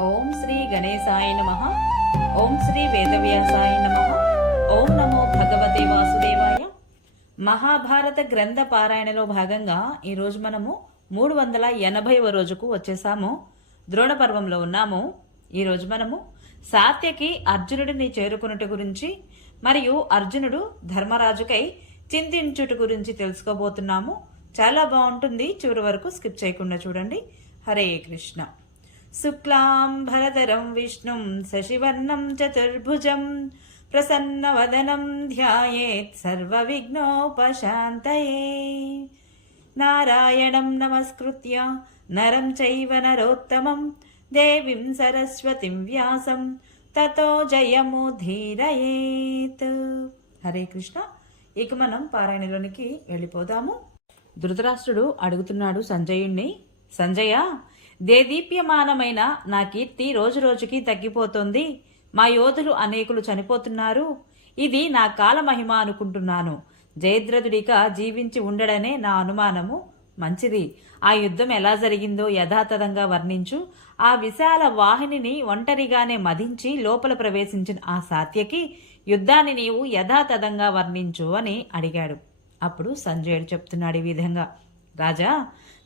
ఓం శ్రీ గణేశాయ నమః. ఓం శ్రీ వేదవ్యాసాయ నమః. ఓం నమో భగవతే వాసుదేవాయ. మహాభారత గ్రంథ పారాయణలో భాగంగా ఈరోజు మనము 380వ రోజుకు వచ్చేసాము. ద్రోణ పర్వంలో ఉన్నాము. ఈరోజు మనము సాత్యకి అర్జునుడిని చేరుకున్నట్టు గురించి మరియు అర్జునుడు ధర్మరాజుకై చింతించుట గురించి తెలుసుకోబోతున్నాము. చాలా బాగుంటుంది, చివరి వరకు స్కిప్ చేయకుండా చూడండి. హరే కృష్ణ. శుక్లాం భరధరం విష్ణుం శశివర్ణం చతుర్భుజం ప్రసన్నవదనం ధ్యాయేత్ సర్వవిఘ్నోపశాంతయే. నారాయణం నమస్కృత్య నరం చైవ నరోత్తమం దేవీం సరస్వతిం వ్యాసం తతో జయముధీరయేత్. హరే కృష్ణ. ఇక మనం పారాయణలోనికి వెళ్ళిపోదాము. ధృతరాష్ట్రుడు అడుగుతున్నాడు సంజయుణ్ణి, సంజయ, దేదీప్యమానమైన నా కీర్తి రోజురోజుకి తగ్గిపోతోంది. మా యోధులు అనేకులు చనిపోతున్నారు. ఇది నా కాలమహిమ అనుకుంటున్నాను. జయద్రథుడిక జీవించి ఉండడనే నా అనుమానము. మంచిది. ఆ యుద్ధం ఎలా జరిగిందో యథాతథంగా వర్ణించు. ఆ విశాల వాహినిని ఒంటరిగానే మదించి లోపల ప్రవేశించిన ఆ సాత్యకి యుద్ధాన్ని నీవు యథాతథంగా వర్ణించు అని అడిగాడు. అప్పుడు సంజయుడు చెప్తున్నాడు ఈ విధంగా, రాజా,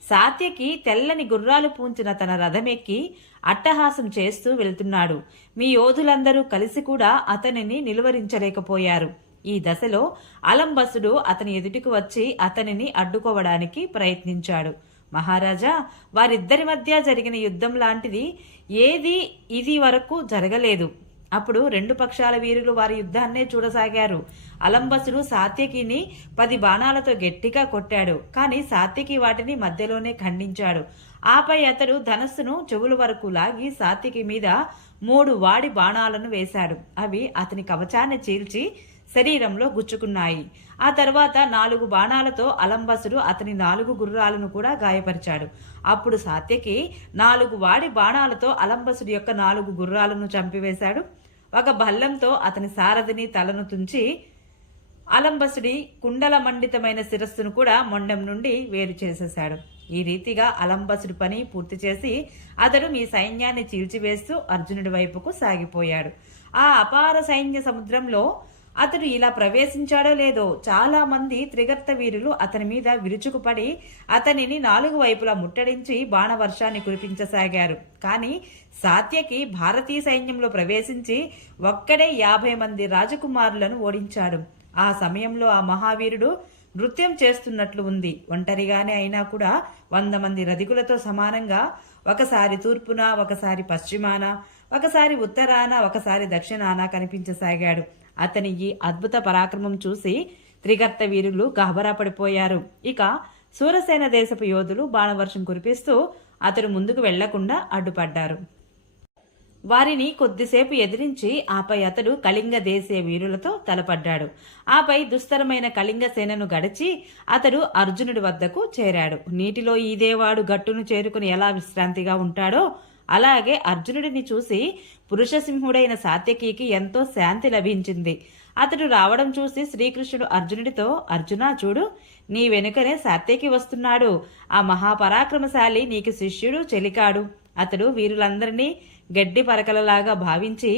సాత్యకి తెల్లని గుర్రాలు పూంచిన తన రథమెక్కి అట్టహాసం చేస్తూ వెళ్తున్నాడు. మీ యోధులందరూ కలిసి కూడా అతనిని నిలువరించలేకపోయారు. ఈ దశలో అలంబసుడు అతని ఎదుటికి వచ్చి అతనిని అడ్డుకోవడానికి ప్రయత్నించాడు. మహారాజా, వారిద్దరి మధ్య జరిగిన యుద్ధం లాంటిది ఏది ఇది వరకు జరగలేదు. అప్పుడు రెండు పక్షాల వీరులు వారి యుద్ధాన్నే చూడసాగారు. అలంబసుడు సాత్యకిని 10 బాణాలతో గట్టిగా కొట్టాడు. కానీ సాత్యకి వాటిని మధ్యలోనే ఖండించాడు. ఆపై అతడు ధనస్సును చెవుల వరకు లాగి సాత్యకి మీద 3 వాడి బాణాలను వేశాడు. అవి అతని కవచాన్ని చీల్చి శరీరంలో గుచ్చుకున్నాయి. ఆ తర్వాత 4 బాణాలతో అలంబసుడు అతని 4 గుర్రాలను కూడా గాయపరిచాడు. అప్పుడు సాత్యకి 4 వాడి బాణాలతో అలంబసుడి యొక్క 4 గుర్రాలను చంపివేశాడు. ఒక భల్లంతో అతని సారథిని తలను తుంచి అలంబసుడి కుండల మండితమైన శిరస్సును కూడా మొండెం నుండి వేరు చేసేశాడు. ఈ రీతిగా అలంబసుడి పని పూర్తి చేసి అతడు మీ సైన్యాన్ని చీల్చివేస్తూ అర్జునుడి వైపుకు సాగిపోయాడు. ఆ అపార సైన్య సముద్రంలో అతడు ఇలా ప్రవేశించాడో లేదో చాలా మంది త్రిగర్త వీరులు అతని మీద విరుచుకుపడి అతనిని 4 వైపులా ముట్టడించి బాణవర్షాన్ని కురిపించసాగారు. కానీ సాత్యకి భారతీయ సైన్యంలో ప్రవేశించి ఒక్కడే 50 మంది రాజకుమారులను ఓడించాడు. ఆ సమయంలో ఆ మహావీరుడు నృత్యం చేస్తున్నట్లు ఉంది. ఒంటరిగానే అయినా కూడా 100 మంది రధికులతో సమానంగా ఒకసారి తూర్పున, ఒకసారి పశ్చిమాన, ఒకసారి ఉత్తరాన, ఒకసారి దక్షిణాన కనిపించసాగాడు. అతని ఈ అద్భుత పరాక్రమం చూసి త్రిగర్త వీరులు గాబరా పడిపోయారు. ఇక సూరసేన దేశపు యోధులు బాణవర్షం కురిపిస్తూ అతడు ముందుకు వెళ్లకుండా అడ్డుపడ్డారు. వారిని కొద్దిసేపు ఎదిరించి ఆపై అతడు కళింగ దేశీయ వీరులతో తలపడ్డాడు. ఆపై దుస్తరమైన కళింగ సేనను గడిచి అతడు అర్జునుడి వద్దకు చేరాడు. నీటిలో ఈదేవాడు గట్టును చేరుకుని ఎలా విశ్రాంతిగా ఉంటాడో అలాగే అర్జునుడిని చూసి పురుషసింహుడైన సాత్యకికి ఎంతో శాంతి లభించింది. అతడు రావడం చూసి శ్రీకృష్ణుడు అర్జునుడితో, అర్జునా, చూడు, నీ వెనుకనే సాత్యకి వస్తున్నాడు. ఆ మహాపరాక్రమశాలి నీకు శిష్యుడు, చెలికాడు. అతడు వీరులందరినీ గడ్డి పరకలలాగా భావించి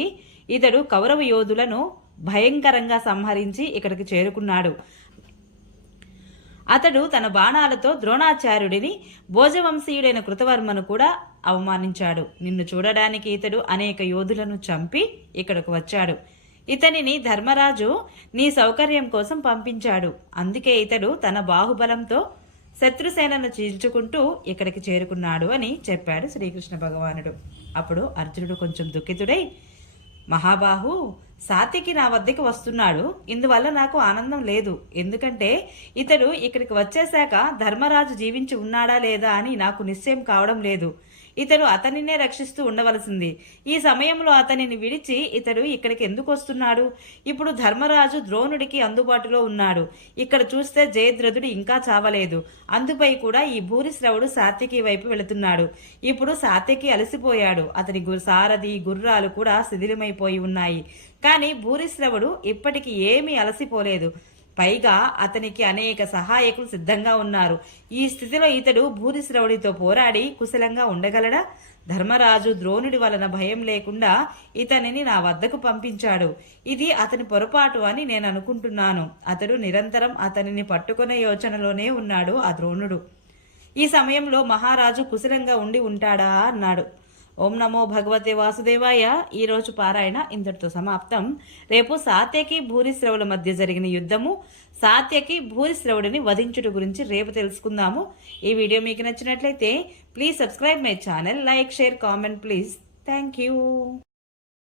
ఇతడు కౌరవ యోధులను భయంకరంగా సంహరించి ఇక్కడికి చేరుకున్నాడు. అతడు తన బాణాలతో ద్రోణాచార్యుడిని, భోజవంశీయుడైన కృతవర్మను కూడా అవమానించాడు. నిన్ను చూడడానికి ఇతడు అనేక యోధులను చంపి ఇక్కడకు వచ్చాడు. ఇతనిని ధర్మరాజు నీ సౌకర్యం కోసం పంపించాడు. అందుకే ఇతడు తన బాహుబలంతో శత్రుసేనను చీల్చుకుంటూ ఇక్కడికి చేరుకున్నాడు అని చెప్పాడు శ్రీకృష్ణ భగవానుడు. అప్పుడు అర్జునుడు కొంచెం దుఃఖితుడై, మహాబాహు, సాత్యకి నా వద్దకు వస్తున్నాడు. ఇందువల్ల నాకు ఆనందం లేదు. ఎందుకంటే ఇతడు ఇక్కడికి వచ్చేశాక ధర్మరాజు జీవించి ఉన్నాడా లేదా అని నాకు నిశ్చయం కావడం లేదు. ఇతడు అతనినే రక్షిస్తూ ఉండవలసింది. ఈ సమయంలో అతనిని విడిచి ఇతడు ఇక్కడికి ఎందుకు వస్తున్నాడు? ఇప్పుడు ధర్మరాజు ద్రోణుడికి అందుబాటులో ఉన్నాడు. ఇక్కడ చూస్తే జయద్రథుడు ఇంకా చావలేదు. అందుపై కూడా ఈ భూరిశ్రవుడు సాత్యకి వైపు వెళుతున్నాడు. ఇప్పుడు సాత్యకి అలసిపోయాడు. అతని సారథి, గుర్రాలు కూడా శిథిలమైపోయి ఉన్నాయి. కానీ భూరిశ్రవుడు ఇప్పటికీ ఏమీ అలసిపోలేదు. పైగా అతనికి అనేక సహాయకులు సిద్ధంగా ఉన్నారు. ఈ స్థితిలో ఇతడు భూరిశ్రవుడితో పోరాడి కుశలంగా ఉండగలడా? ధర్మరాజు ద్రోణుడి వలన భయం లేకుండా ఇతనిని నా వద్దకు పంపించాడు. ఇది అతని పొరపాటు అని నేను అనుకుంటున్నాను. అతడు నిరంతరం అతనిని పట్టుకునే యోచనలోనే ఉన్నాడు ఆ ద్రోణుడు. ఈ సమయంలో మహారాజు కుశలంగా ఉండి ఉంటాడా అన్నాడు. ఓం నమో భగవతే వాసుదేవాయ. ఈరోజు పారాయణ ఇంతటితో సమాప్తం. రేపు సాత్యకి భూరిశ్రవుల మధ్య జరిగిన యుద్ధము, సాత్యకి భూరిశ్రవుడిని వధించుట గురించి రేపు తెలుసుకుందాము. ఈ వీడియో మీకు నచ్చినట్లయితే please subscribe my channel, like, share, comment please. Thank you.